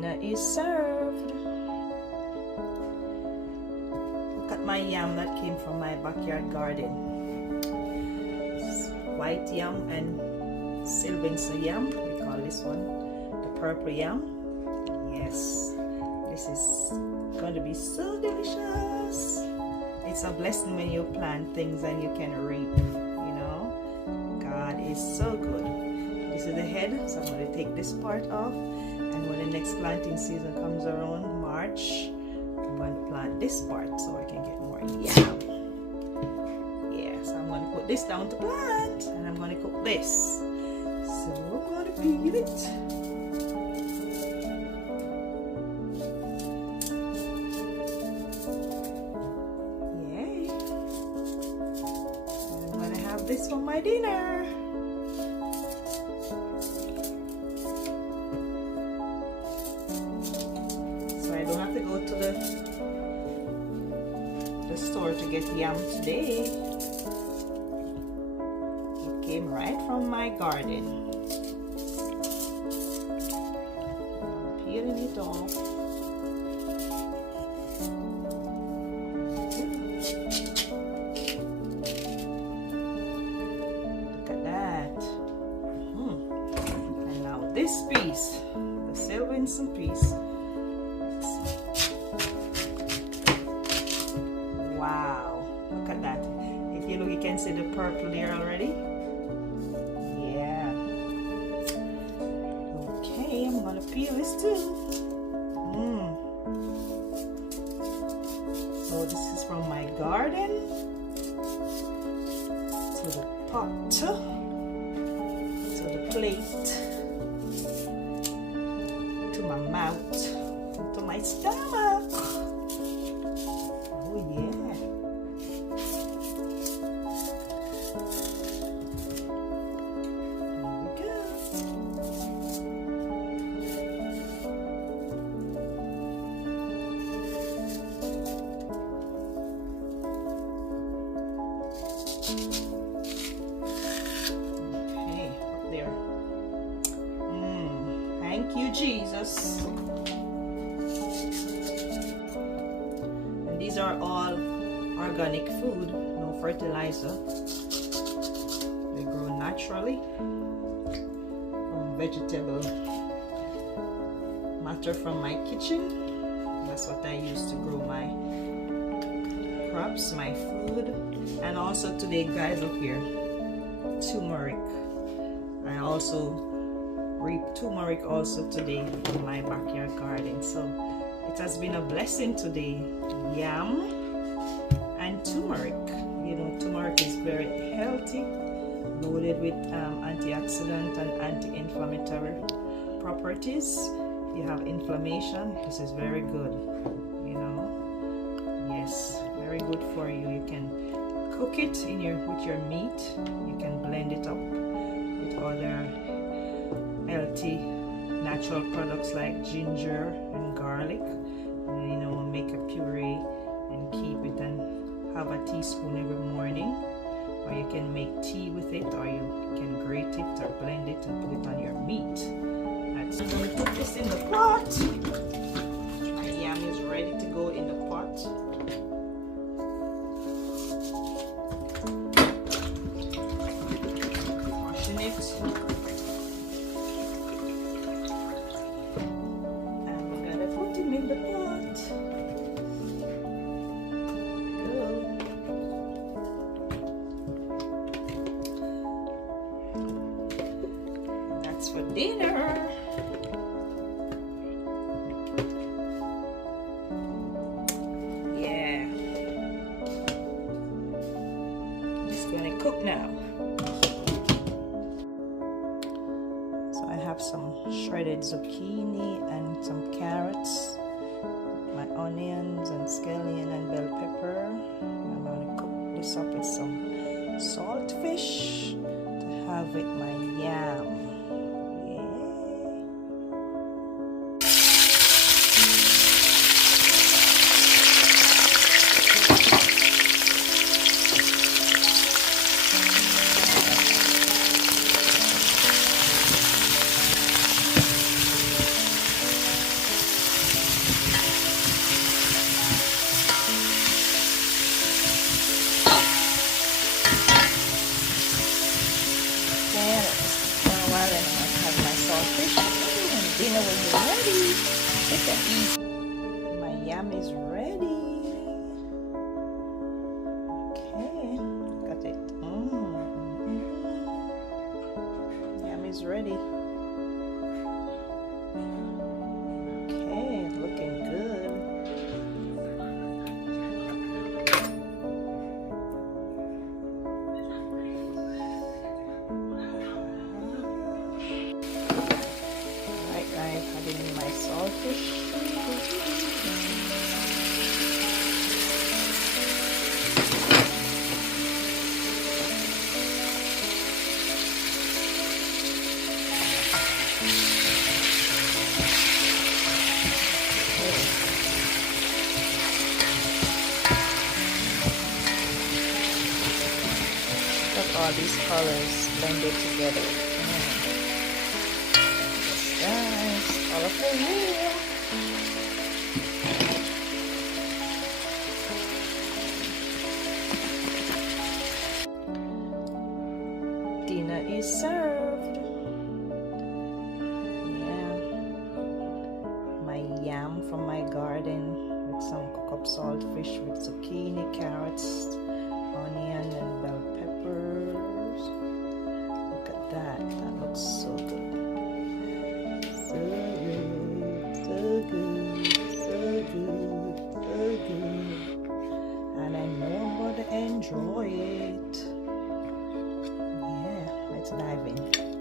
dinner is served. Look at my yam that came from my backyard garden. White yam and Sylvanson yam, we call this one the purple yam. Yes, this is going to be so delicious. It's a blessing when you plant things and you can reap, you know. God is so good. This is the head, so I'm going to take this part off, and when the next planting season comes around, March, I'm going to plant this part so I can get more yam. Yeah, so I'm going to put this down to plant, and I'm going to cook this. So we're going to peel it. Yay. And I'm going to have this for my dinner. So I don't have to go to the store to get yam today. It came right from my garden. I'm peeling it off. Look at that. And now this piece, the Sylvanson piece. Wow, look at that. If you look, you can see the purple there already. Yeah. Okay, I'm gonna peel this too. So this is from my garden to the pot, to the plate, to my mouth, to my stomach. Oh yeah. Thank you, Jesus. And these are all organic food, no fertilizer. They grow naturally from vegetable matter from my kitchen. That's what I use to grow my crops, my food. And also today, guys, look here, turmeric. I also reap turmeric also today in my backyard garden. So it has been a blessing today. Yam and turmeric. You know, turmeric is very healthy, loaded with antioxidant and anti-inflammatory properties. You have inflammation, this is very good, you know. Yes, very good for you. You can cook it in with your meat. You can blend it up with other healthy natural products like ginger and garlic, and, you know, make a puree and keep it and have a teaspoon every morning, or you can make tea with it, or you can grate it or blend it and put it on your meat. I'm going to put this in the pot. My yam is ready to go in the pot. Washing it. In the pot. Go. That's for dinner. Yeah. Just gonna cook now. So I have some shredded zucchini and some carrots, my onions and scallion and bell pepper. I'm going to cook this up with some saltfish to have with my yam. can eat. My yam is ready. Okay, got it. Yam is ready. Okay, looking good. Alright guys, adding in my saltfish. Look all these colors blended together. Guys, colorful meal. Dinner is served. Yeah, my yam from my garden with some cook up saltfish with zucchini, carrots, onion, and bell peppers. Look at that. That looks so good. So good, so good, so good, so good. And I know I'm going to enjoy it. Yeah, let's dive in.